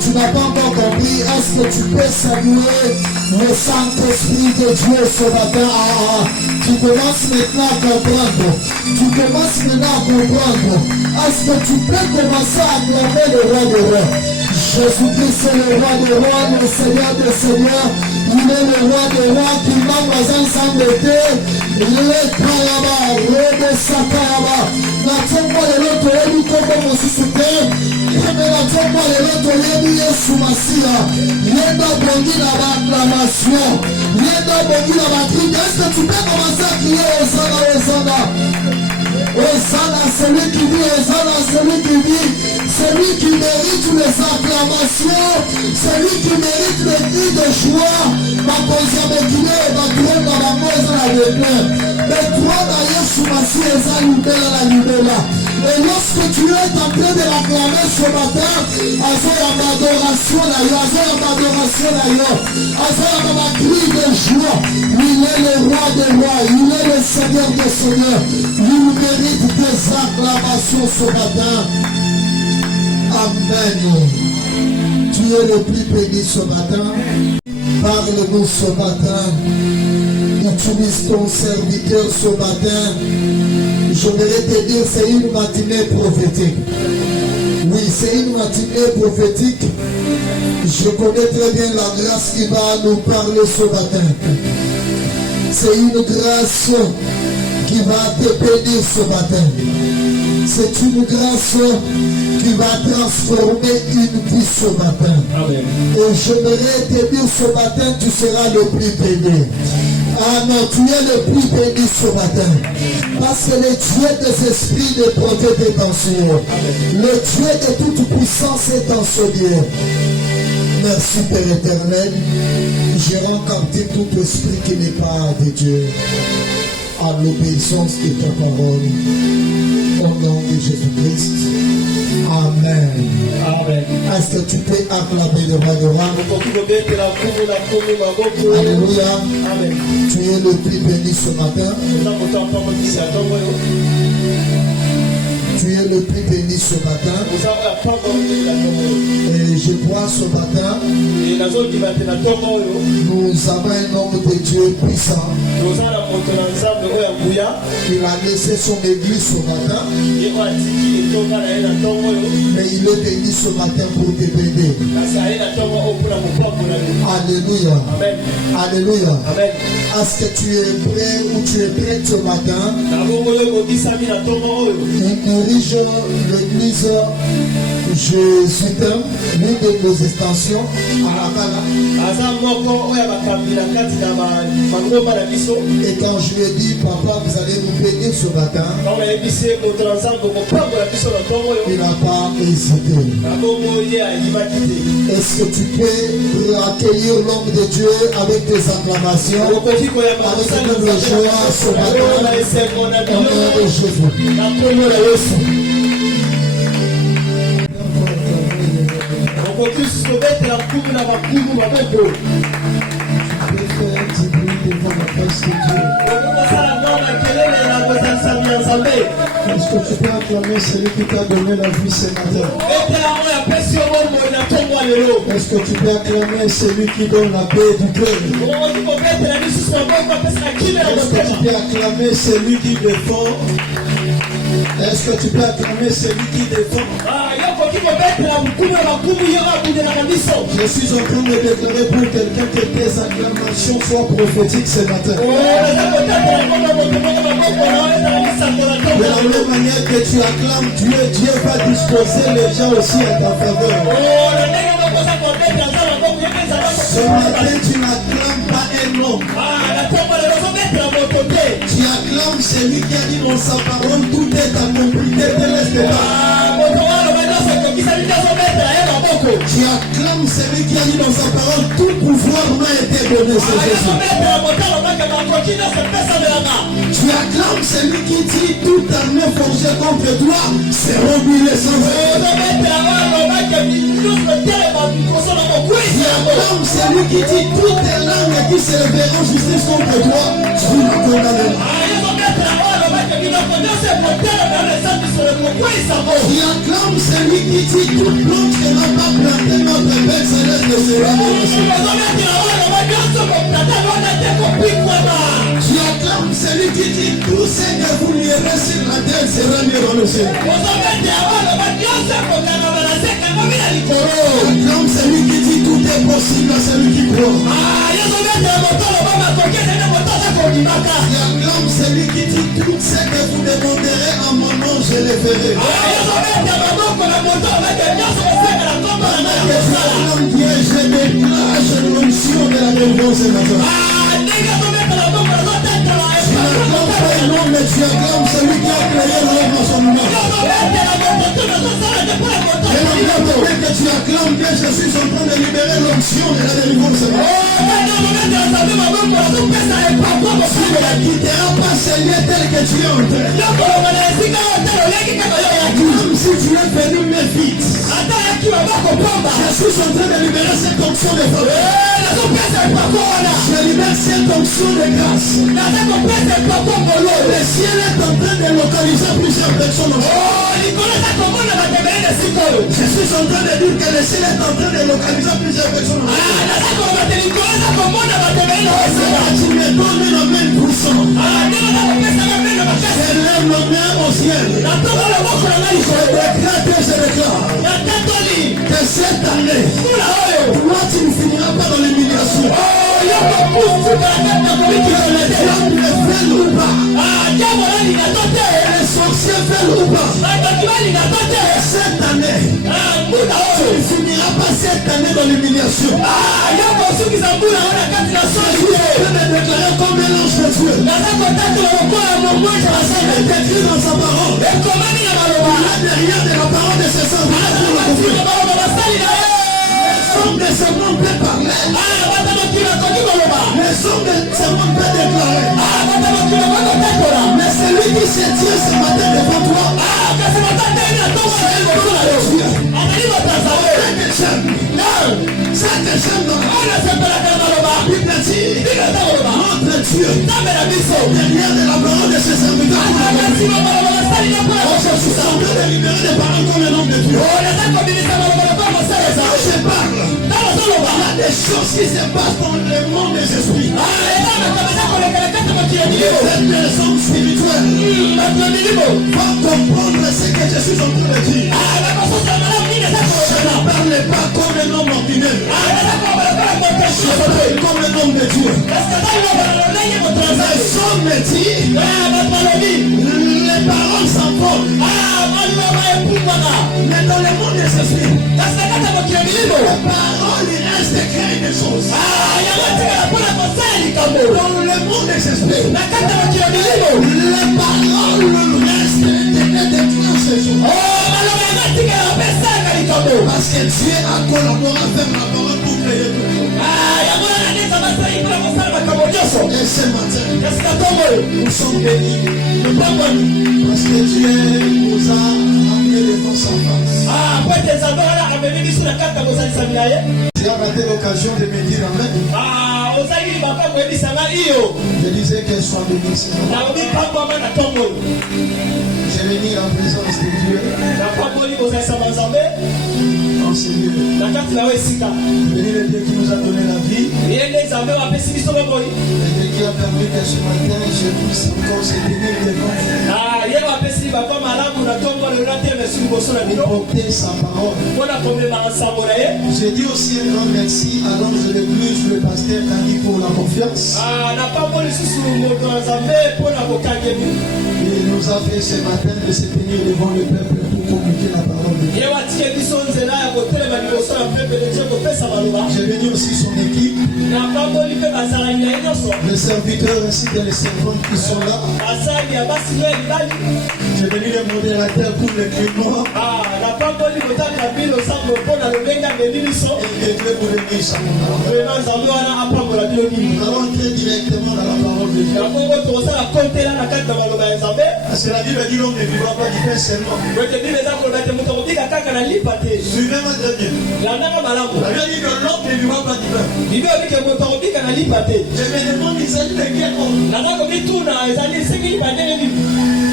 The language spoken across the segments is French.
tu n'as pas encore compris, est-ce que tu peux saluer le Saint-Esprit de Dieu ce matin? Tu commences maintenant à comprendre. Tu commences maintenant à comprendre. Est-ce que tu peux commencer à acclamer le roi des rois? Jésus-Christ est le roi des rois, le Seigneur des seigneurs. Il est le roi des rois qui m'a voisin sans l'été. Il est Kayaba, Rede Sakayaba. Natomba le loto yebi kombo mosisute. Kame natomba le loto yebi Yesu Masia. Yenda bongi na l'acclamation. Yenda bongi na la cri. Est-ce que tu peux commencer à crier Hosanna, Hosanna? Hosanna, celui qui dit, Hosanna, celui qui dit, celui qui mérite les acclamations, celui qui mérite les cris de joie. Ma posia me guide, ma trône dans la maison à l'éclair. Mais toi d'ailleurs, sous ma scie, la libella. Et lorsque tu es en train de l'acclamer ce matin, azora ma adoration d'ailleurs, azora ma adoration d'ailleurs, azora ma cri de joie. Il est le roi des rois, il est le Seigneur des seigneurs. Il mérite des acclamations ce matin. Amen. Tu es le plus béni ce matin. Parle-nous ce matin. Utilise ton serviteur ce matin. J'aimerais te dire, c'est une matinée prophétique. Oui, c'est une matinée prophétique. Je connais très bien la grâce qui va nous parler ce matin. C'est une grâce qui va te bénir ce matin. C'est une grâce qui va transformer une vie ce matin. Amen. Et j'aimerais te dire ce matin, tu seras le plus béni. Ah non, tu es le plus béni ce matin. Parce que le Dieu des esprits, des prophètes est en ce lieu. Le Dieu de toute puissance est en ce lieu. Merci Père éternel. J'ai rencontré tout esprit qui n'est pas de Dieu à l'obéissance de ta parole. Au nom de Jésus-Christ. Amen. Amen. Est-ce que tu peux acclamer le roi de roi? Alléluia. Amen. Tu es le plus béni ce matin. Tu es le plus béni ce matin. Et je crois ce matin, nous avons un homme de Dieu puissant. Il a laissé son église ce matin. Mais il est béni ce matin pour te bénir. Alléluia. Amen. Alléluia. Amen. Est-ce que tu es prêt ou tu es prêt ce matin? Il dirige l'église Jésus, l'une de nos extensions à la Ghana. Et quand je lui ai dit, papa, vous allez nous bénir ce matin, il n'a pas hésité. Est-ce que tu peux accueillir l'homme de Dieu avec des acclamations, avec une joie ce matin, au nom de Jésus. Tu peux faire du bruit devant la face de Dieu. Est-ce que tu peux acclamer celui qui t'a donné la vie ce matin? Est-ce que tu peux acclamer celui qui donne la paix du cœur? Est-ce que tu peux acclamer celui qui défend? Est-ce que tu peux acclamer celui qui défend? Je suis en train de déclarer pour quelqu'un que tes acclamations soient prophétiques ce matin. De la même manière que tu acclames Dieu, Dieu va disposer les gens aussi à ta faveur. Ce matin, tu n'acclames pas un homme. Tu acclames celui qui a dit dans sa parole, tout est accompli dès l'espérance. Tu acclames celui qui a dit dans sa parole, tout pouvoir m'a été donné, c'est Jésus. Tu acclames celui qui dit, tout armée forgée contre toi, seront brûlés sans effet. Tu acclames celui qui dit, toutes les langues qui se lèveront justice contre toi, tu le condamneras. Qui acclame celui qui dit toute plante que n'a pas planté notre Père Céleste ne sera menacée. Qui acclame celui qui dit tout ce que vous lirez sur la terre sera mis dans le ciel. Acclame celui qui dit tout est possible à celui qui croit. Qui acclame celui qui dit tout ce que vous demanderez en mon nom, je le ferai. Je déclare l'onction de la délivrance maintenant. Mais tu acclames celui qui a créé l'homme en son nom. Et que tu acclames bien, je suis en train de libérer l'onction de la délivrance. Tu ne la quitteras pas, Seigneur, tel que tu es entré. Comme si tu es venu me vite. Je suis en train de libérer cette onction de faveur. Je libère cette onction de grâce. Le ciel est en train de localiser plusieurs personnes. Je suis en train de dire que le ciel est en train de localiser plusieurs personnes. Tu me donnes une main puissante. Je lève ma main au ciel. Je déclare que cette année, toi tu ne finiras pas dans l'humiliation. Les sorciers veulent ou pas. Cette année, tu ne finiras pas cette année dans l'humiliation. Je vais me déclarer comme un ange de Dieu. Il est écrit dans sa parole. Là derrière de la parole de ses saints. Les hommes de ce monde peuvent parler. Les hommes de ce monde peuvent déclarer. Mais c'est lui qui se tient ce matin devant toi. C'est que j'aime dans notre Dieu, derrière de la parole de ses serviteurs. Je suis en train de libérer des paroles comme le nom de Dieu. Je parle. Il y a des choses qui se passent dans le monde des esprits. Les hommes spirituels vont comprendre ce que je suis en train de dire. Je ne parle pas comme un homme ordinaire. Je parle comme un homme de Dieu. Les hommes me disent, les paroles s'envolent. Mais dans le monde des esprits, les paroles restent de créer des choses. Dans le monde des esprits, les paroles restent de détruire ces choses. Parce que Dieu a collaboré avec la parole pour créer tout. Et ce matin, nous sommes bénis. Parce que Dieu nous a amené devant sa face. J'ai raté l'occasion de me dire amen. Je disais qu'elle soit bénie. J'ai venu en présence de Dieu. En Seigneur. Béni le Dieu qui nous a donné la vie. Et Dieu qui a permis que ce matin je puisse encore se bénir devant vous. Porter sa parole. Je dis aussi un grand merci à l'ange de l'église, le pasteur Kandi pour la confiance. Il nous a fait ce matin de se tenir devant le peuple pour communiquer la parole de Dieu. J'ai béni aussi son équipe, les serviteurs ainsi que les servantes qui sont là. J'ai béni les modérateurs pour les créneaux. Et Dieu vous bénisse sa parole. Nous allons entrer directement dans la parole de Dieu. Parce que la Bible dit l'homme ne vivra pas du pain seulement. Suivez-moi très bien. La Bible dit que l'homme ne vivra pas du pain. Je me demande, il s'agit de quel homme?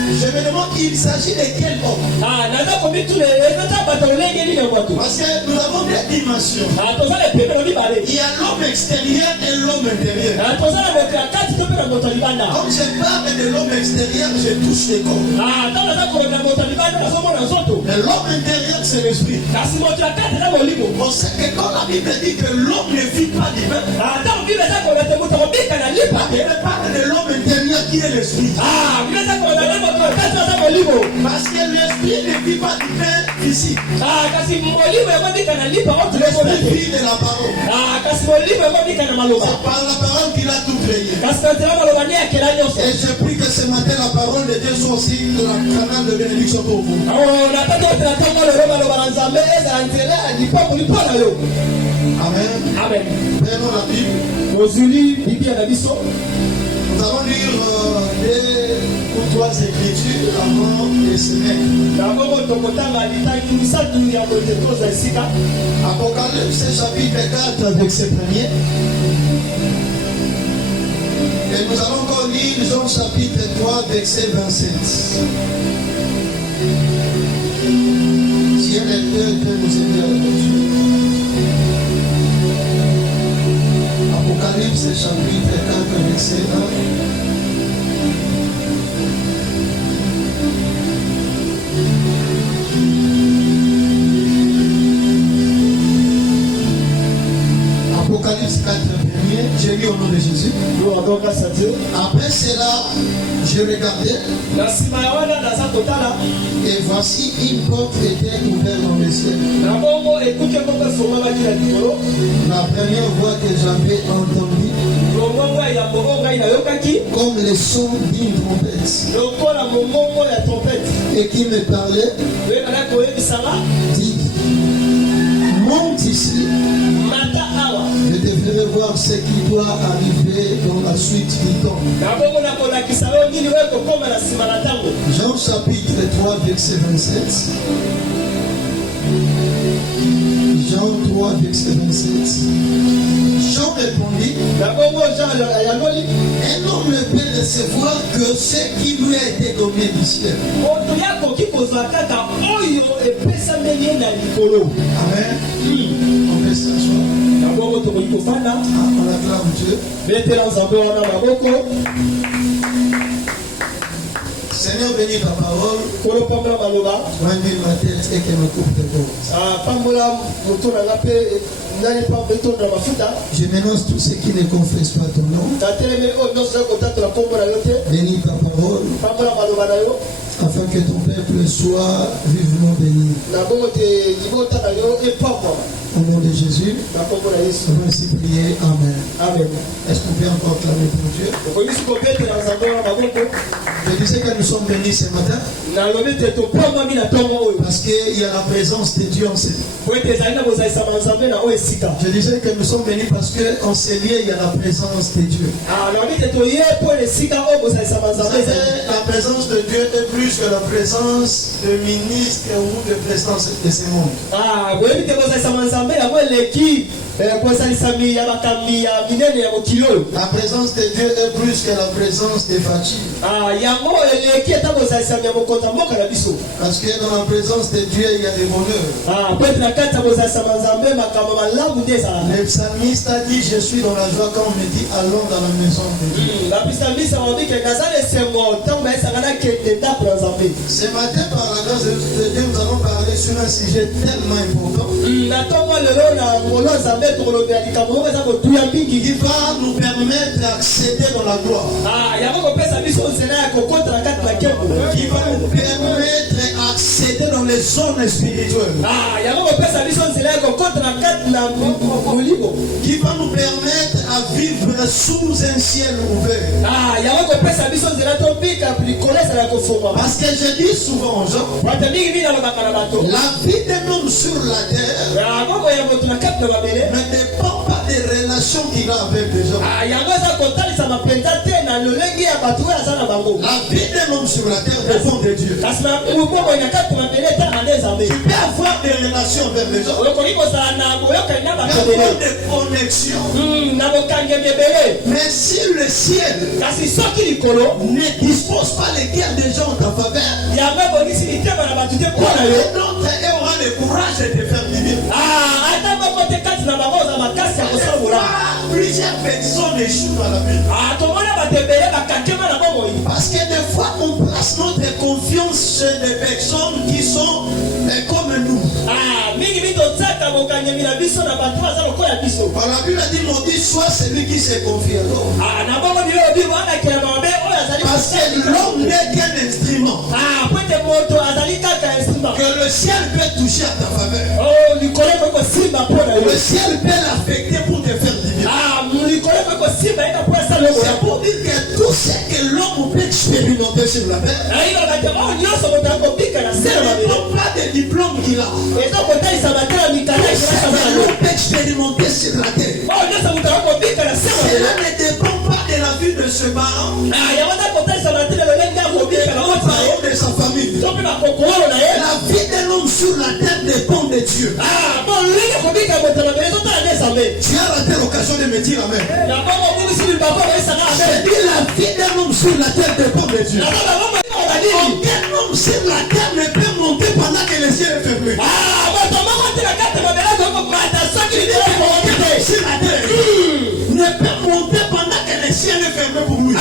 Je me demande qu'il s'agit de quel homme. Parce que nous avons des dimensions. Il y a l'homme extérieur et l'homme intérieur. Quand je parle de l'homme extérieur, je touche les corps. Mais l'homme intérieur, c'est l'esprit. On sait que quand la Bible dit que l'homme ne vit pas du pain, il parle de l'homme intérieur qui est l'esprit. Parce que l'esprit ne vit pas du pain physique. L'esprit vit de la parole. C'est par la parole qu'il a tout créé. Et je prie que ce matin la parole de Dieu soit aussi le canal de bénédiction pour vous. Amen. Prenons la Bible. Nous allons lire deux ou trois écritures avant les semaines. Apocalypse chapitre 4 verset 1er. Et nous allons encore lire Jean chapitre 3 verset 27. Si un lecteur peut nous aider à la lecture. Apocalypse chapitre 4 verset 1. Apocalypse 4 premier, j'ai lu au nom de Jésus. Après cela, je regardais. Et voici une porte était ouverte dans le ciel. La première voix que j'avais entendue, comme le son d'une trompette, et qui me parlait, dit, monte ici. Je devrais voir ce qui doit arriver dans la suite du temps. Jean chapitre 3 verset 27. Jean 3 verset 27. Jean répondit, un homme ne peut recevoir que ce qui lui a été donné du ciel. Amen. On peut s'asseoir. On acclame Dieu. Seigneur, bénis ta parole. Ramène ma tête et que me coupe de bon. Je ménonce tous ceux qui ne confessent pas ton nom. Bénis ta parole. Afin que ton peuple soit vivement béni. Au nom de Jésus, on va ainsi prier. Amen. Est-ce qu'on peut encore clamer pour Dieu? Je disais que nous sommes bénis ce matin. Parce qu'il y a la présence de Dieu en cette. Je disais que nous sommes bénis parce qu'on s'est lié, il y a la présence de Dieu. La présence de Dieu est plus que la présence de ministre ou de présence de ce monde. La présence de Dieu est plus que la présence des fatigues. Parce que dans la présence de Dieu, il y a des bonheurs. Le psalmiste a dit, je suis dans la joie quand on me dit, allons dans la maison de Dieu. Ce matin, par la grâce de Dieu, nous allons parler sur un sujet tellement important. Qui va nous permettre d'accéder dans la gloire. Qui va nous permettre d'accéder dans les zones spirituelles. Qui va nous permettre à vivre sous un ciel ouvert. Parce que je dis souvent aux gens, la vie d'un homme sur la terre ne dépend pas des relations qu'il a avec les gens. La vie d'un homme sur la terre dépend de Dieu. Tu peux avoir des relations avec les gens. Des connexions. Mais si le ciel ne dispose pas les cœurs des gens en ta faveur, l'autre aura le courage de te faire du bien. Plusieurs personnes échouent dans la vie. Parce que des fois on place notre confiance chez des personnes qui sont comme nous. La Bible dit maudit soit celui qui se confie à l'homme. Parce que l'homme n'est qu'un instrument que le ciel peut toucher à ta faveur. Le ciel peut l'affecter pour te faire du bien. C'est pour dire que tout ce que l'homme peut expérimenter sur la terre, ce n'est pas des diplômes qu'il a. L'homme peut expérimenter sur la terre. Cela ne dépend pas de la vie de ce parent, de sa famille. La vie d'un homme sur la terre dépend de Dieu. Tu as raté l'occasion de me dire amen. J'ai dit la vie d'un homme sur la terre dépend de Dieu. Aucun homme sur la terre ne peut monter pendant que le ciel est fermé. Sur la terre ne peut monter pendant que le ciel est fermé pour lui.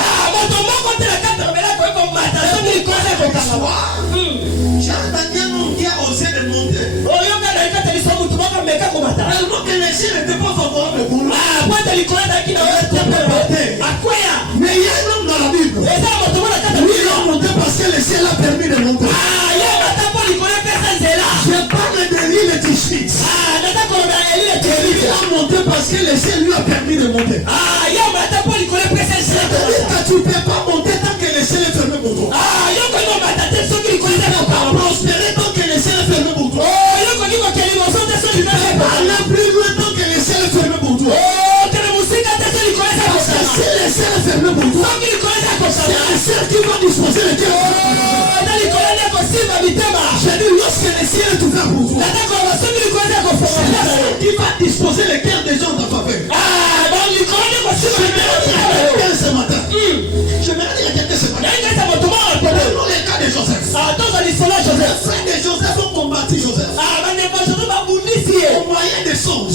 J'ai entendu un homme qui a osé de monter. Tellement que le ciel n'était pas favorable pour lui. Mais il y a un homme dans la Bible. Lui, il a monté parce que le ciel a permis de monter. Je parle de l'île de Tishrit. Il a monté parce que le ciel lui a permis de monter. C'est-à-dire que tu ne peux pas monter tant que le ciel est fermé pour toi. Tu ne peux pas prospérer tant que le ciel est fermé pour toi. Tu ne peux pas aller plus loin tant que le ciel est fermé pour toi. Parce que si le ciel est fermé pour toi, c'est le ciel qui va disposer le cœur. J'ai dit lorsque le ciel est ouvert pour toi, c'est le ciel qui va disposer le cœur des gens en ta faveur. Ce matin, je me dis à quelqu'un ce matin. Prenons le cas de Joseph. Les frères de Joseph ont combattu Joseph. Au moyen des songes.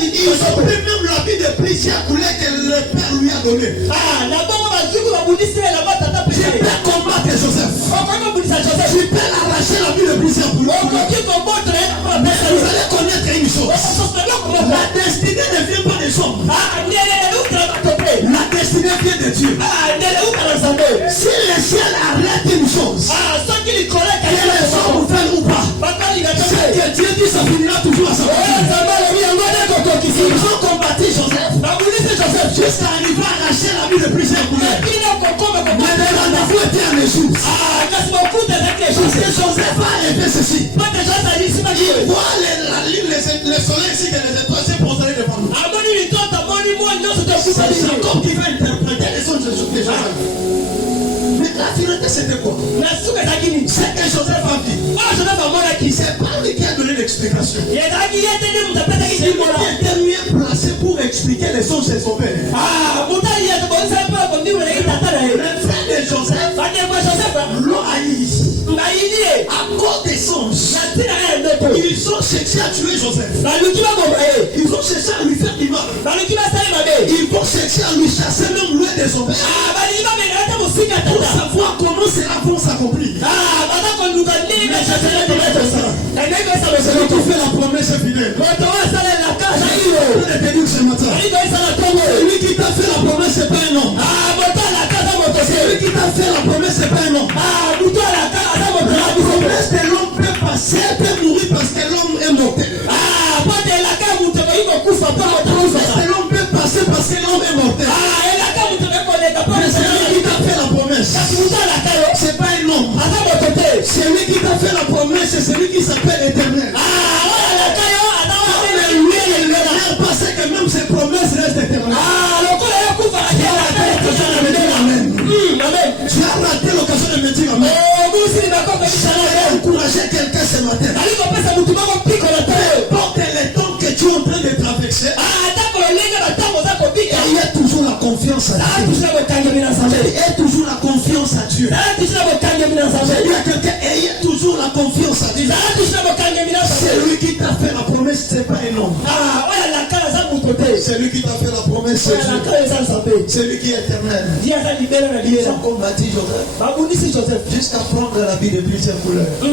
Ils ont pris même la vie de plusieurs couleurs que le père lui a donné. Tu peux combattre Joseph. Tu peux arracher la vie de plusieurs couleurs. Mais vous allez connaître une chose. La destinée ne vient pas des hommes. La destinée vient de Dieu. Si le ciel arrête une chose, que les hommes veulent ou pas, c'est que Dieu dit ça finira toujours à sa partie. Ils ont combattu Joseph jusqu'à arriver à arracher la vie de plusieurs couleurs. Mais le rendez-vous était un échou. Parce que Joseph a rêvé ceci. Il voit le soleil ici que les étoiles s'est posées devant nous. C'est Jacob qui va interpréter les songes de Joseph. Mais la finalité c'était quoi? C'est que Joseph a dit. C'est pas lui qui a donné l'explication. C'est lui qui était mieux placé pour expliquer les songes de son père. Le frère de Joseph l'ont haï à cause des songes. Ils ont cherché à tuer Joseph. Ils ont cherché à lui faire du mal. Ils vont chercher à lui chasser même loin de son père. Pour savoir comment cela va s'accomplir. Celui qui fait la promesse fidèle. Je vais te dire ce matin. Celui qui t'a fait la promesse, c'est pas un homme. Celui qui t'a fait la promesse, c'est pas un homme. La promesse de l'homme peut passer, peut mourir parce que l'homme est mortel. La promesse de l'homme peut passer parce que l'homme est mortel. Mais celui qui t'a fait la promesse, c'est pas un homme. Celui qui t'a fait la promesse, c'est celui qui s'appelle Éternel. Parce que même Ayez toujours la confiance à Dieu. Ayez toujours la confiance à Dieu. J'ai dit à quelqu'un, ayez toujours la confiance à Dieu. C'est lui qui t'a fait la promesse, c'est pas un homme. C'est lui qui t'a fait la promesse, c'est Dieu. C'est lui qui est éternel. Ils ont combattu Joseph jusqu'à prendre la vie de plusieurs couleurs. C'est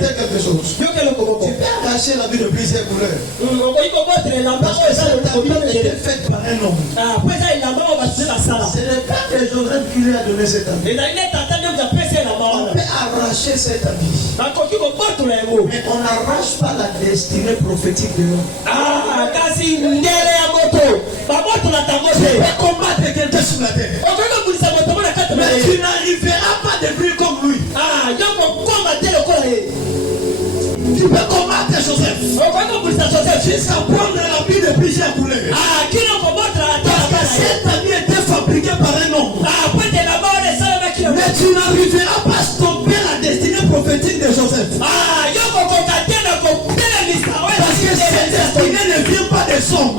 quelque chose. Tu peux arracher la vie de plusieurs couleurs. Parce que cette table était faite par un homme. Ce n'est pas que Joseph qui lui a donné cette habit. On peut arracher cette habit. Mais on n'arrache pas la destinée prophétique de l'homme. Tu peux combattre quelqu'un sur la terre. Mais tu n'arriveras pas de plus comme lui. Tu peux combattre Joseph jusqu'à prendre la vie de plusieurs couleurs. Parce que cette habit était fabriquée par un homme. Mais tu n'arriveras pas à stopper la destinée prophétique de Joseph. Parce que cette destinée ne vient pas des hommes.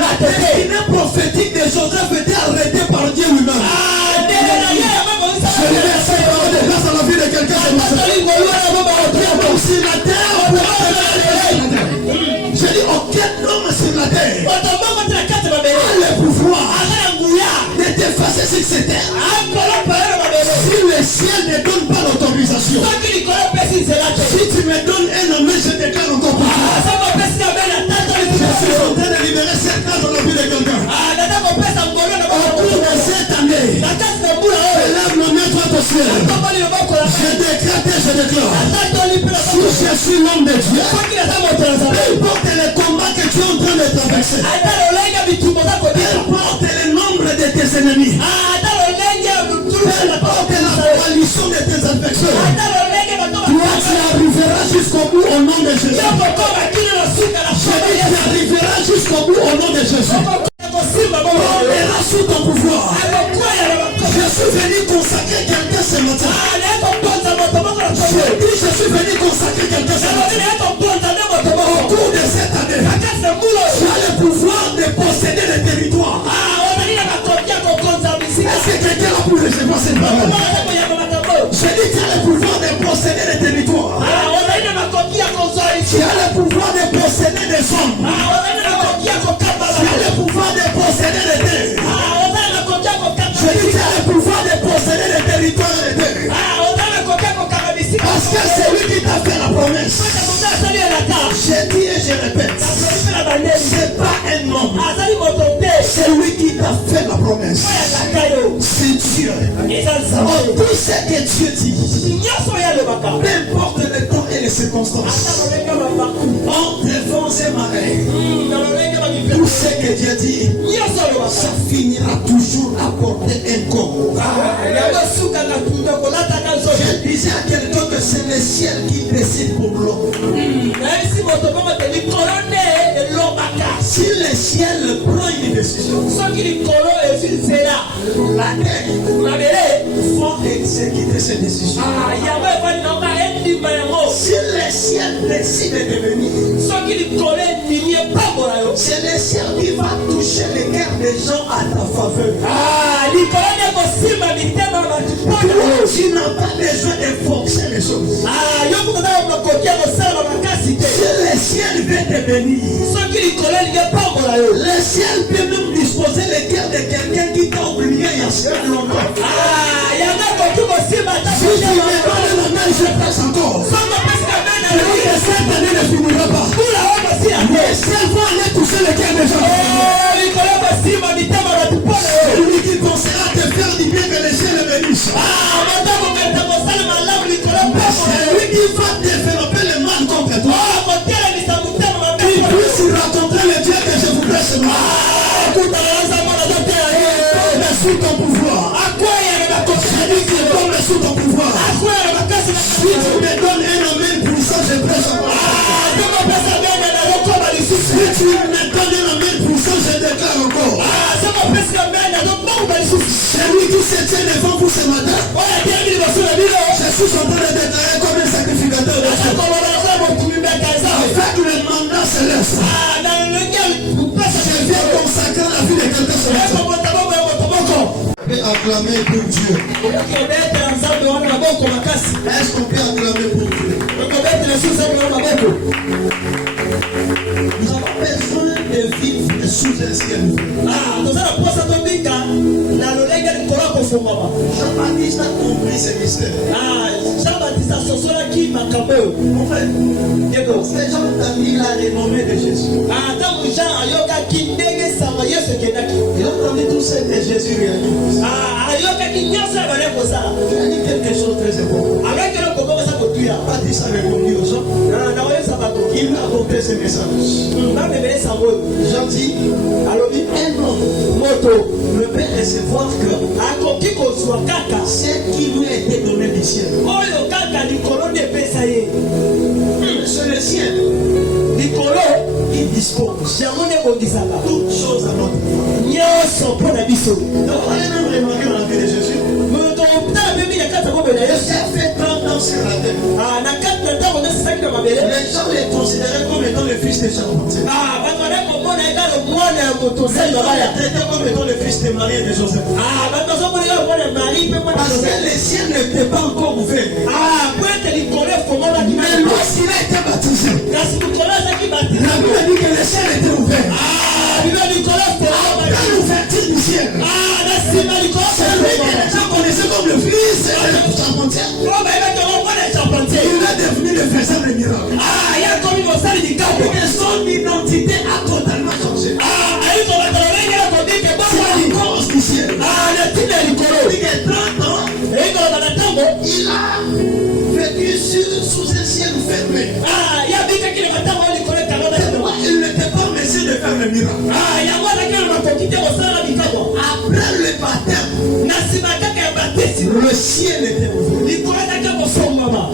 La destinée prophétique de Joseph était arrêtée par Dieu lui-même. Je vais laisser parler de grâce à la vie de quelqu'un ce matin. Sur la terre, je dis aucun homme sur la terre a le pouvoir de t'effacer sur cette terre. Si le ciel ne donne pas l'autorisation, si tu me donnes un homme, je déclare encore plus. Je suis en train de libérer cette grâce dans la vie de quelqu'un. Au cours de cette année, élève le maître au ciel. Je décrète et je déclare. Si je suis l'homme de Dieu, peu importe les combats que tu es en train de traverser, peu importe le nombre de tes ennemis, peu importe la coalition de tes adversaires, toi tu arriveras jusqu'au bout au nom de Jésus. Je dis tu arriveras jusqu'au bout au nom de Jésus. On verra sous ton pouvoir. Je suis venu consacrer quelqu'un ce matin. Je dis je suis venu consacrer quelqu'un ce matin. Au cours de cette année, tu as le pouvoir de posséder le territoire. Est-ce que quelqu'un a pu recevoir cette parole? Je dis tu as le pouvoir de posséder le territoire. Tu as le pouvoir de posséder des hommes. Tu as le pouvoir de posséder les terres. Je dis tu as le pouvoir de posséder les territoires et les terres. Parce que c'est lui qui t'a fait la promesse. Je dis et je répète, c'est pas un homme. C'est lui qui t'a fait la promesse. C'est Dieu. Oh, tout ce que Dieu dit, peu importe le temps et les circonstances, entre vents et marées, tout ce que Dieu dit, ça finira toujours à porter un corps. Je disais à quelqu'un que c'est le ciel qui décide pour l'homme. Si le ciel prend une décision, la terre faut exécuter cette décision. Si le ciel décide de venir, c'est le ciel qui va toucher les cœurs des gens à ta faveur. Tu n'as pas besoin de forcer les choses. Si le ciel veut te bénir, le ciel peut même disposer le cœur de quelqu'un qui t'a oublié il y a si longtemps. Si tu me donnes la main, je passe encore. Cette année ne finira pas. Le ciel va aller toucher le cœur des gens. Celui qui pensera te faire du bien que le ciel bénisse. C'est lui qui va développer le mal contre toi. Il puisse raconter le Dieu que je voudrais se tombe sous ton pouvoir. Je dis qu'il tombe sous ton pouvoir. Si tu me donnes un amen puissant, je prêche encore. Si tu me donnes un amen puissant, je déclare encore. Celui qui se tient devant vous ce matin, je suis en train de déclarer comme un sacrificateur de Dieu. Avec le mandat céleste. acclamer pour Dieu? Est-ce qu'on peut acclamer pour Dieu? Nous avons besoin de vivre sous un ciel ouvert. Jean-Baptiste a compris ce mystère. En fait, les gens ont mis la renommée de Jésus. Ils ont entendu tout ce que Jésus réalise. Il a dit quelque chose de très important. Il n'a pas dit ça répondu aux gens. Il m'a apporté ce message. Jean dit, un homme ne peut recevoir que ce qui lui a été donné du ciel. C'est le ciel. Il dispose toutes choses à notre vie. Donc, on a même remarqué dans la vie de Jésus. Il a fait 30 ans sur la terre. Les gens les considéraient comme étant le fils de Charpentier. Les gens les traitaient comme étant le fils de Marie et de Joseph. Parce que le ciel n'était pas encore ouvert. Mais lorsqu'il a été baptisé, la Bible dit que le ciel était ouvert. Après l'ouverture du ciel, c'est lui que les gens connaissaient comme le fils de Charpentier. Il est devenu le faiseur de miracles. Et son identité a totalement changé. C'est la cause du ciel. Il a 30 ans. Il a vécu sous un ciel fermé. Il n'était pas messie de faire le miracle. Après le baptême, le ciel était ouvert.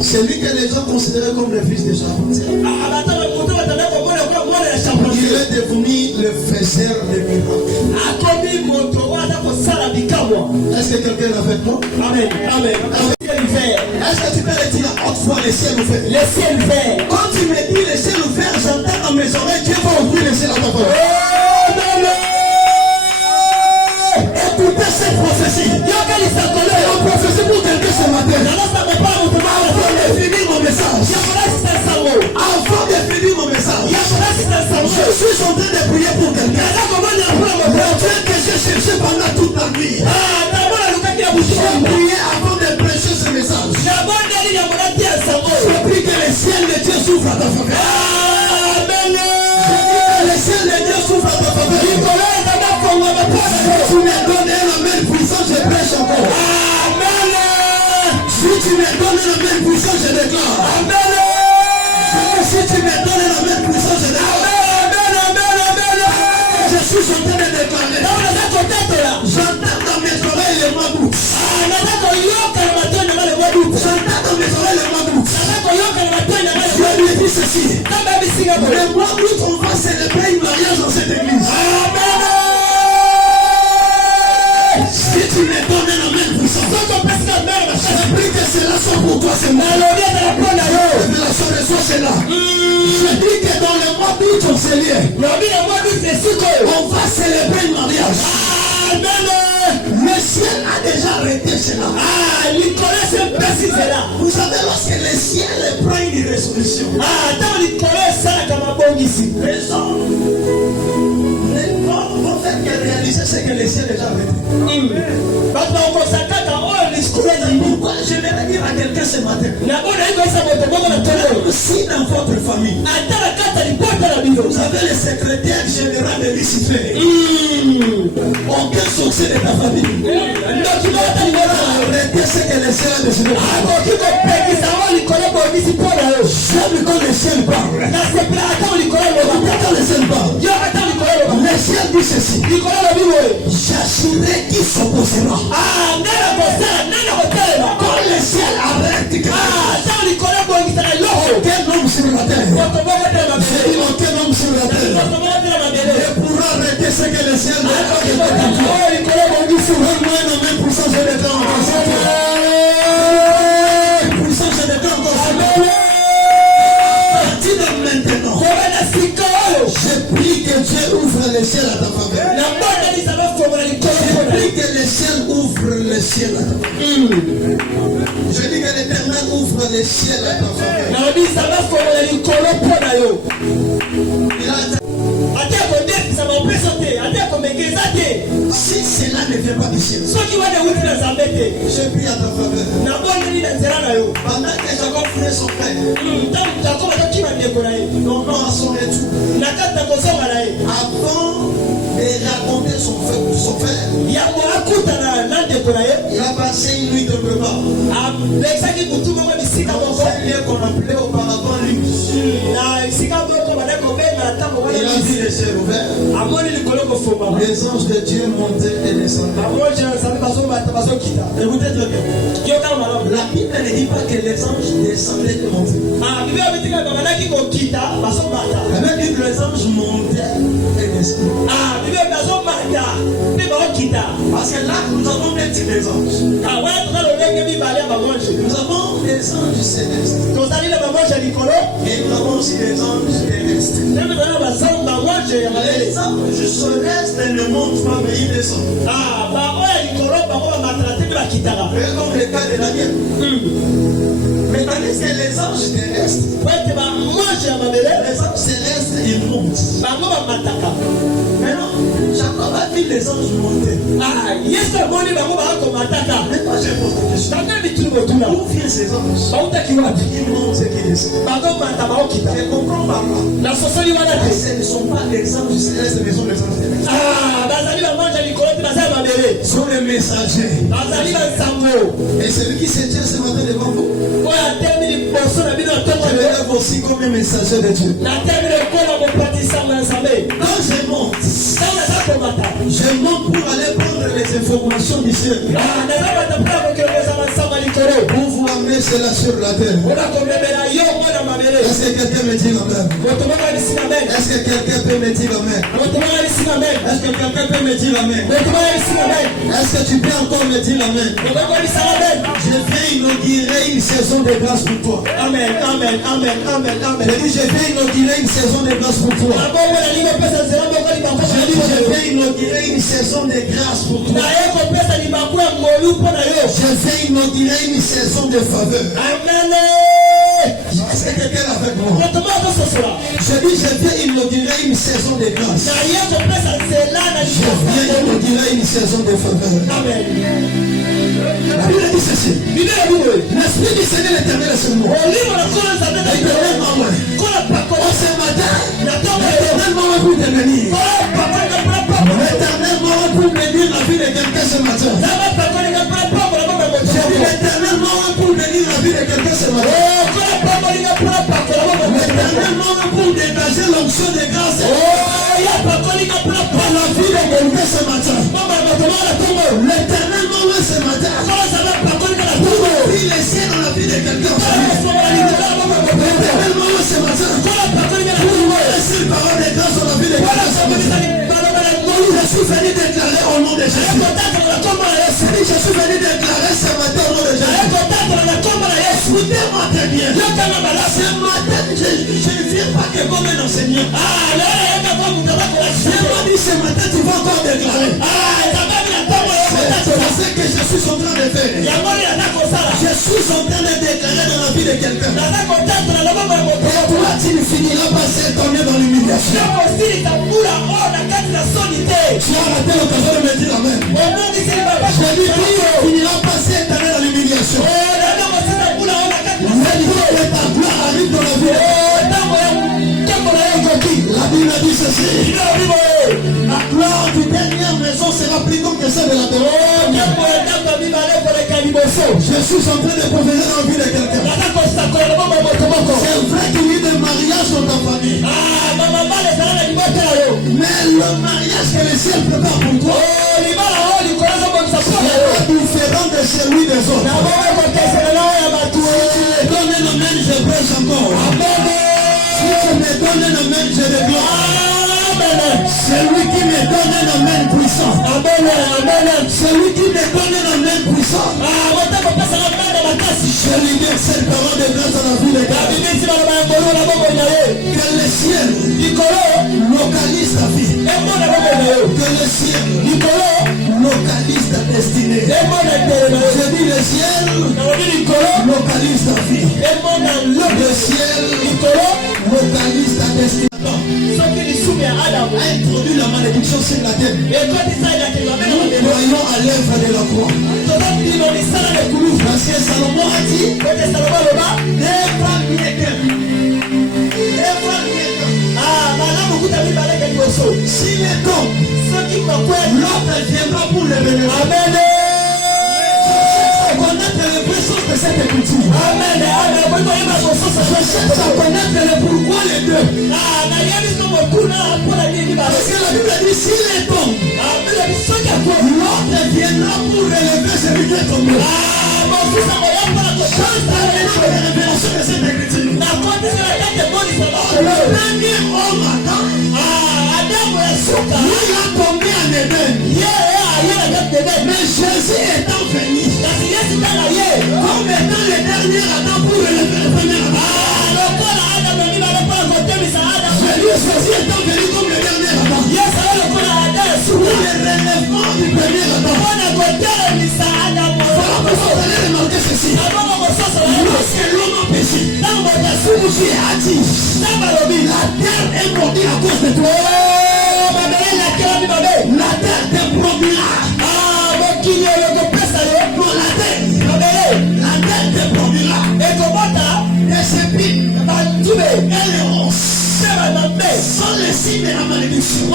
C'est lui que les gens considéraient comme le fils de Charpentier. Il est devenu le faiseur de miracles. Est-ce que quelqu'un l'a fait moi? Amen. Amen. Est-ce que tu peux le dire autrefois le ciel ouvert? Le ciel ouvert. Quand tu me dis le ciel ouvert, j'entends dans mes oreilles, Dieu va ouvrir le ciel à ta part. Écoutez cette prophétie. La prophétie pour quelqu'un ce matin. Avant de finir mon message. Avant de finir mon message. Je suis en train de prier pour quelqu'un. Le Dieu que j'ai cherché pendant toute la nuit. J'ai prié avant de prêcher ce message. Je prie que le ciel de Dieu s'ouvre à ta faveur. Amen. Le ciel de Dieu s'ouvre à ta faveur. Si tu me donnes la main puissante, je prêche encore. Amen. Si tu me donnes la main puissante, je déclare. Amen. Si tu me donnes la main puissante, je déclare. Je suis en train de déclarer. J'entends dans mes oreilles le mois d'août. J'entends dans mes oreilles le mois d'août. Je lui dis ceci. Le mois d'août, on va célébrer une mariage dans cette église. Amen. Si tu me donnes la main puissante, je prie que cela soit pour toi, c'est moi. Révélation de soi, c'est là. Je dis que dans le mois d'août, on s'est lié. On va célébrer le mariage. Amen. Le ciel a déjà arrêté cela. Vous savez, lorsque le ciel prend une résolution, les hommes vont faire que réaliser ce que le ciel a déjà arrêté. Pourquoi je vais dire à quelqu'un ce matin, si dans votre famille vous avez le secrétaire général de Lucifer, aucun succès de ta famille, arrêtez ce que le ciel a décidé. J'aime quand le ciel parle. Quand le ciel parle, le ciel dit ceci: j'agirai qui s'opposera. Quand le ciel arrête, aucun homme sur la terre, aucun homme sur la terre ne pourra arrêter ce que le ciel a fait. Donne-moi un amen pour ça, je déclare encore. Pour ça, je déclare encore. À partir de maintenant, je prie que Dieu ouvre le ciel à ta faveur. Je prie que le ciel ouvre le ciel à ta faveur. Je dis que l'Éternel ouvre les ciels à ta faveur. Il a si cela ne vient pas du ciel, je prie à ta faveur. Pendant que Jacob voulait son frère, non, à son retour, avant de raconter son frère, il a passé une nuit de repas. Dans un lieu qu'on appelait auparavant Lux. Il a vu les ciels ouverts. Les anges de Dieu montaient et descendaient. Écoutez bien. La Bible ne dit pas que les anges descendaient et montaient. La Bible dit que les anges montaient et descendaient. Parce que là, nous avons des types des anges. Nous avons des anges célestes. Et nous avons aussi des anges terrestres. Les anges célestes ne montent pas, mais ils descendent. Mais comme le cas de Daniel. Mais tandis que les anges terrestres, les anges célestes, ils montent. Maintenant, Jacob a vu les anges monter. Mais moi, je pose la question. D'où viennent ces anges? Ils montent et qu'ils descendent. Je comprends par là. Ce ne sont pas les anges célestes, mais ce sont les anges terrestres. Sont les messagers. Et celui qui se tient ce matin devant vous, je l'élève aussi comme un messager de Dieu. Quand je monte pour aller prendre les informations du ciel, pour vous amener cela sur la terre. Est-ce que quelqu'un me dit amen? Est-ce que quelqu'un peut me dire amen? Est-ce que quelqu'un peut me dire amen? Est-ce que tu peux encore me dire amen? Je vais inaugurer une saison de grâce pour toi. Amen, amen, amen, amen, amen. Je dis, je vais inaugurer une saison de grâce pour toi. Je dis, je vais inaugurer une saison de grâce pour toi. Je vais inaugurer une saison de faveur. Amen. Est-ce que quelqu'un est avec moi? Je dis, je vais inaugurer une saison de grâce. Je vais inaugurer une saison de faveur. Amen. La Bible dit ceci. L'Esprit du Seigneur l'Éternel est sur moi. L'Éternel m'a moi. Ce matin, l'Éternel m'a moi pour te bénir. L'Éternel m'a moi pour bénir la vie de quelqu'un ce matin. J'ai dit l'Éternel m'a moi pour bénir la vie de quelqu'un ce matin. L'Éternel m'a moi pour dégager l'onction de grâce. Pour la vie de quelqu'un ce matin. L'Éternel m'a moi ce matin. Pour ouvrir les cieux dans la vie de quelqu'un. L'Éternel m'a moi ce matin. Pour laisser une parole de grâce dans la vie de quelqu'un ce matin. Je suis venu déclarer au nom de Jésus. Je suis venu déclarer ce matin au nom de Jésus. Écoutez-moi très bien. Ce matin, je ne viens pas que comme un enseignant. Je dit ce matin, tu vas encore déclarer. C'est ce que je suis en train de faire. Je suis en train de déclarer dans la vie de quelqu'un. Et toi, tu ne finiras pas cette année dans l'humiliation. Tu as raté l'occasion de me dire amen. Je dis, tu ne finiras pas cette année dans l'humiliation. Ta gloire arrive dans la vie. La Bible dit ceci. La gloire du dernière maison sera plus grande que celle de la dernière. Je suis en train de provenir dans la vie de quelqu'un. C'est vrai qu'il y a eu des mariages dans ta famille. Mais le mariage que le ciel prépare pour toi est différent de celui des autres. Si tu me donnes un amen, je prêche encore. Si tu me donnes un amen, je déclare. Celui qui me donne un amen puissant. Celui qui me donne un amen puissant. Je lui donne cette parole de grâce dans la vie de quelqu'un. Que le ciel localise ta vie. Que le ciel localise ta destinée. le ciel localise ta vie. Le ciel localise ta destinée. A introduit la malédiction sur la terre. Nous voyons à l'œuvre de la croix. Parce que Salomon a dit s'il est donc, l'autre viendra pour le bénéfice. Amen. Connaître les puissances de cette écriture. Amen. Je cherche à connaître le pourquoi les deux. Parce que la Bible dit s'il est bon, l'autre viendra pour relever celui qui est tombé. Chante à l'état de révélation de cette écriture. Le premier homme Adam, lui a tombé en Éden. Mais Jésus étant venu comme étant le dernier Adam pour relever le premier Adam. Jésus étant venu comme le dernier Adam pour le relèvement du premier Adam. Vous allez remarquer ceci. Lorsque l'homme a péché, Dieu a dit la terre est maudite à cause de toi. La terre te produira. La terre te produira des épines et les ronces. Sans les signes de la malédiction.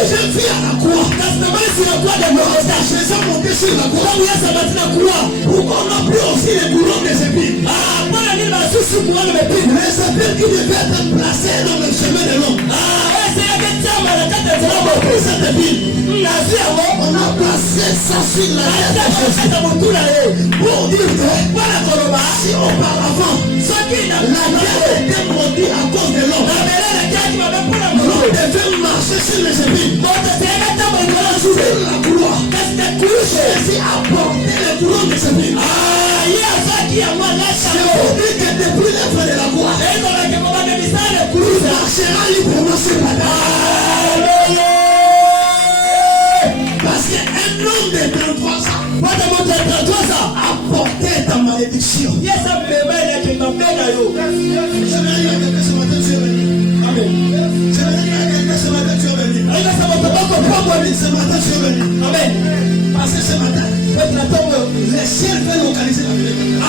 Je vis à la croix. Jésus est monté sur la croix. Pour qu'on n'a plus aussi les boulons des épines. Les épines qui devaient être placées dans le chemin de l'homme. On a placé ça sur la tête de Jésus pour dire que si auparavant la terre était maudite à cause de l'homme, l'homme devait marcher sur les épines. Sur la croix, Jésus a porté les boulons des épines. C'est pour dire que depuis l'œuvre de la croix, il marchera librement sur la terre. Parce qu'un homme de 33 ans a porté ta malédiction. Amen. Parce que ce matin, le ciel fait localiser la vie de quelqu'un.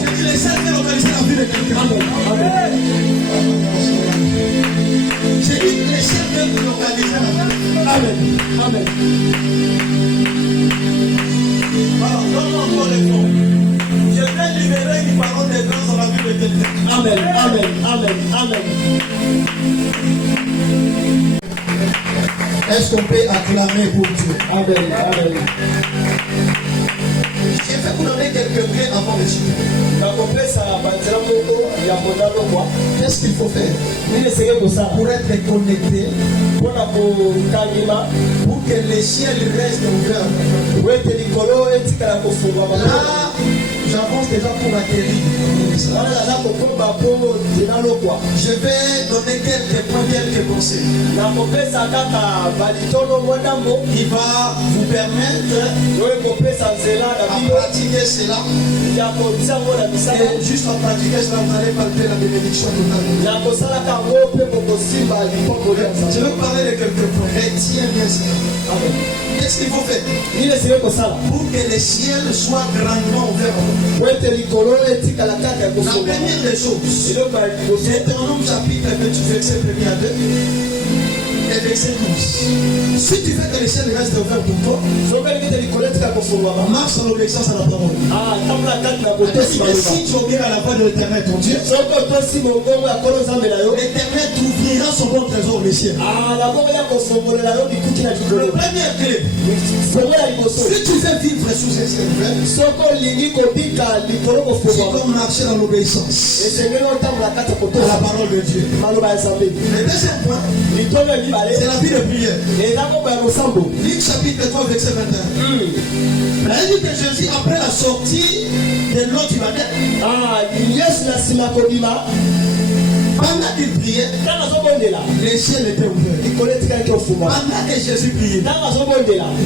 Je dis le ciel fait localiser la vie de quelqu'un. J'ai dit le ciel fait localiser la vie de quelqu'un. Amen. Amen. Alors, donne-moi encore les fonds. Je vais libérer une parole de grâce dans la vie de quelqu'un. Amen. Amen. Amen. Amen. Est-ce qu'on peut acclamer pour Dieu? Amen. Amen. J'ai fait vous donner quelques clés avant de suivre. Qu'est-ce qu'il faut faire pour être connecté, pour que les ciels restent ouverts? Là, j'avance déjà pour atterrir. Je vais donner quelques points, quelques pensées qui va vous permettre à pratiquer cela. Et juste en pratiquer cela, vous allez palper la bénédiction totale. Je vais parler de quelques points. Retiens bien cela. Qu'est-ce qu'il faut faire pour que les ciels soient grandement ouverts? La première des choses, Deutéronome chapitre 28, verset 1 à 2 et verset 12. Si tu fais que les ciels restent ouverts pour toi, marche en obéissance à la parole. Si tu obéis à la voix de l'Éternel, ton Dieu, l'Éternel t'ouvrira son bon trésor au ciel. La première clé, si tu veux vivre sous ces ciels ouverts, tu dois marcher dans l'obéissance à la parole de Dieu. Le deuxième point, c'est la vie de prière. Luc chapitre 3, verset 21. La vie de Jésus après la sortie de l'eau du baptême. Pendant qu'il priait, les ciels étaient ouverts. Pendant que Jésus priait,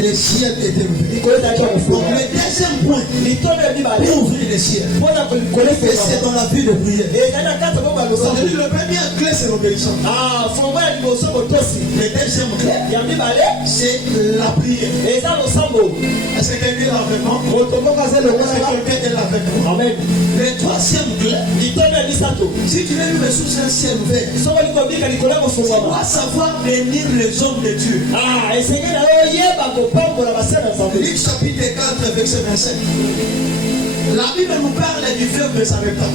les ciels étaient ouverts. Donc le deuxième point pour ouvrir les ciels, et c'est dans la vie de prière. Le premier clé, c'est l'obéissance. Le deuxième clé, c'est la prière. Est-ce que quelqu'un est avec moi? Est-ce que quelqu'un est avec moi? Amen. Le troisième clé, si tu veux vivre sous un ciel ouvert, tu dois savoir bénir les hommes de Dieu. Luc chapitre 4, verset 25. La Bible nous parle du fleuve de Sarepta.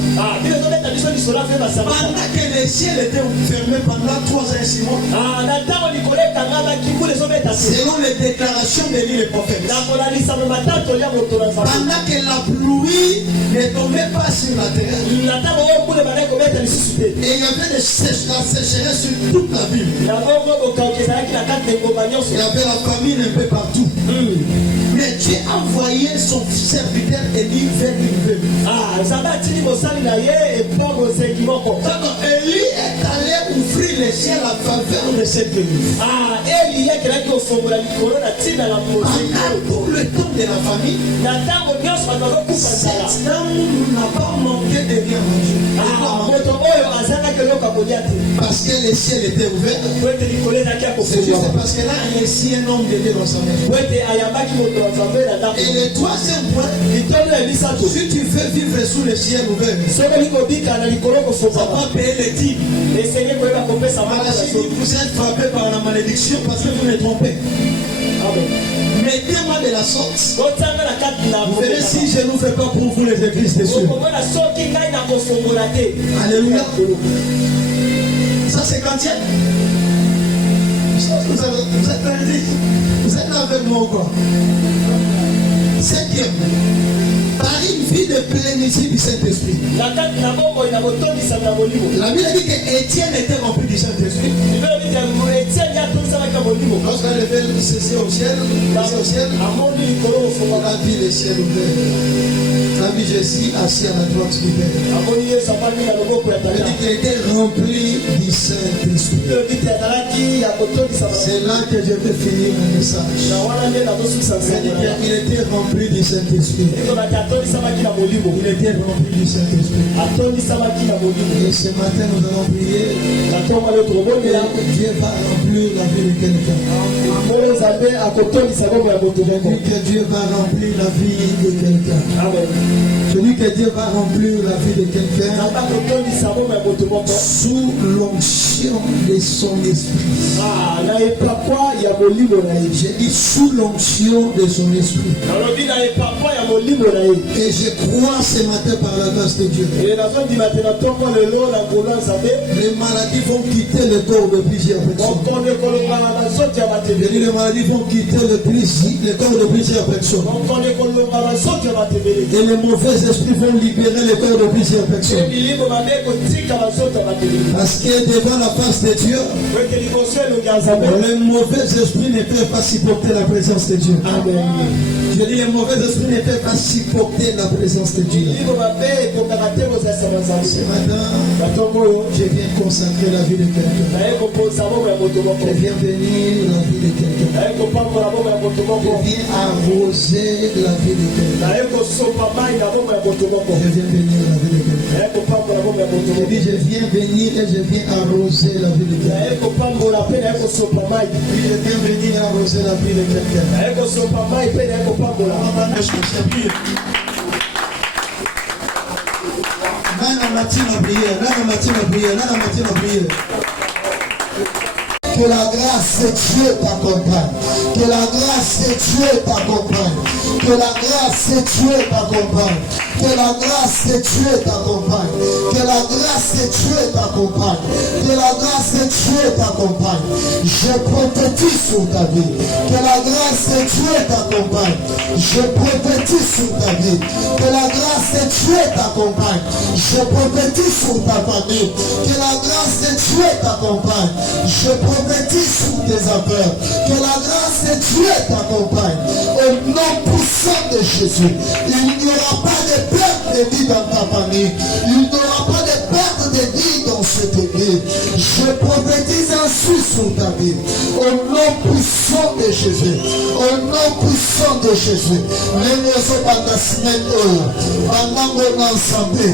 Pendant que les ciels étaient fermés pendant 3 ans et 6 mois, selon les déclarations de l'île prophète, pendant que la pluie ne tombait pas sur la terre, et il y avait la sécheresse sur toute la ville, il y avait la famine un peu partout. Mais Dieu a envoyé son serviteur Élie vers une veuve. Élie est allé ouvrir les ciels à faveur de cette veuve. Pour le temps de la famille, cette dame n'a pas manqué de rien manger. Parce que les ciels étaient ouverts. C'est juste parce qu'elle a réussi un homme de Dieu dans sa maison. Et le troisième point, si tu veux vivre sous le ciel ouvert, ça va payer les dîmes. Si vous êtes frappé par la malédiction parce que vous les trompez, mettez-moi de la sorte. Vous verrez si je n'ouvre pas pour vous les églises des cieux. Alléluia. Ça c'est quantième. Vous êtes là avec moi ou quoi? Cinquième, par une vie de plénitude du Saint-Esprit. La Bible dit qu'Étienne était rempli du Saint-Esprit. Lorsqu'elle avait cessé au ciel, la vie des ciels ouverts. La vie Jésus assis à la droite du Père. Elle dit qu'il était rempli du Saint-Esprit. C'est là que je vais finir mon message. Il était rempli du Saint-Esprit. Il était rempli du Saint-Esprit. Et ce matin nous allons prier. Dieu va remplir la vie de quelqu'un. Que Dieu va remplir la vie de quelqu'un. Celui que Dieu va remplir la vie de quelqu'un sous l'onction de son esprit. J'ai dit sous l'onction de son esprit. Et je crois ce matin par la grâce de Dieu. Les maladies vont quitter le corps de plusieurs personnes. Les maladies vont quitter le corps de plusieurs personnes. Et les mauvais esprits vont libérer le corps de plusieurs personnes. Parce que devant la face de Dieu, les mauvais esprits ne peuvent pas supporter la présence de Dieu. Amen. Je dis les mauvais esprits ne peuvent pas supporter la présence de Dieu. Ce matin, je viens consacrer la vie de quelqu'un. Je viens bénir la vie de quelqu'un. Je viens arroser la vie de quelqu'un. Je viens bénir la vie de quelqu'un. Je dis je viens bénir et je viens arroser la vie de quelqu'un. Je viens bénir et arroser la vie de quelqu'un. Que la grâce de Dieu t'accompagne. Que la grâce de Dieu t'accompagne. Que la grâce de Dieu t'accompagne. Que la grâce de Dieu t'accompagne. Que la grâce de Dieu t'accompagne. Que la grâce de Dieu t'accompagne. Je prophétise sur ta vie. Que la grâce de Dieu t'accompagne. Je prophétise sur ta vie. Que la grâce de Dieu t'accompagne. Je prophétise sur ta famille. Que la grâce de Dieu t'accompagne. Je prophétise sur tes affaires. Que la grâce de Dieu t'accompagne. Au nom puissant de Jésus. Il n'y aura pas de perte de vie dans ta famille. Il n'y aura pas de perte de vie dans ce cette église. Je prophétise ainsi sur ta vie. Au nom puissant de Jésus. Au nom puissant de Jésus. Nengozo banda semaine oh. Banango n'ensemble.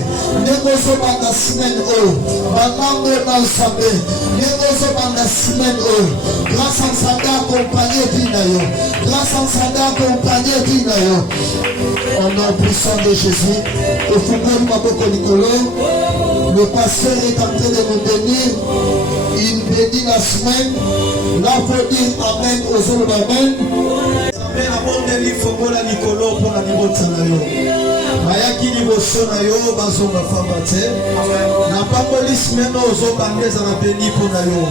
Nengozo banda semaine oh. Banango n'ensemble. Nengozo banda semaine oh. Grâce en Sanda accompagné d'Inayo. Grâce en Sanda accompagné d'Inayo. Au nom puissant de Jésus. Au Foucault Maboko Nicolo. Le pasteur est en train de nous bénir. Il bénit la semaine. Là, il faut dire Amen aux autres. Amen. Amen. Abondeli Fongola Nicolo pour la Nibotanayo. Mayaki Niboso Nayo, Bazonga Fambate. Na Pamboli semaine aux autres bandes à la béni pour Nayo.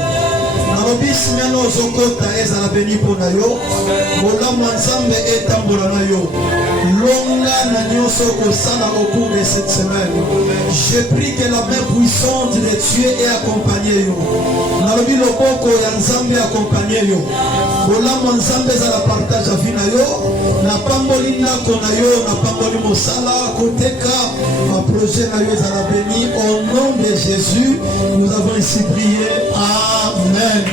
Narobi semaine aux autres à la béni pour Nayo. Mola Manzambe et Tambola Nayo. Longa Nanyoso Kosana au cours de cette semaine. Je prie que la main puissante de Dieu ait accompagné yo. Narobi Loboko Yanzambe accompagné yo. Mola Manzambe za la partage à Vinayo. Na Pamboli Nako Nayo, na Pamboli Mosala, Koteka, ma projet Nayo za la béni. Au nom de Jésus, nous avons ainsi prié. Amen.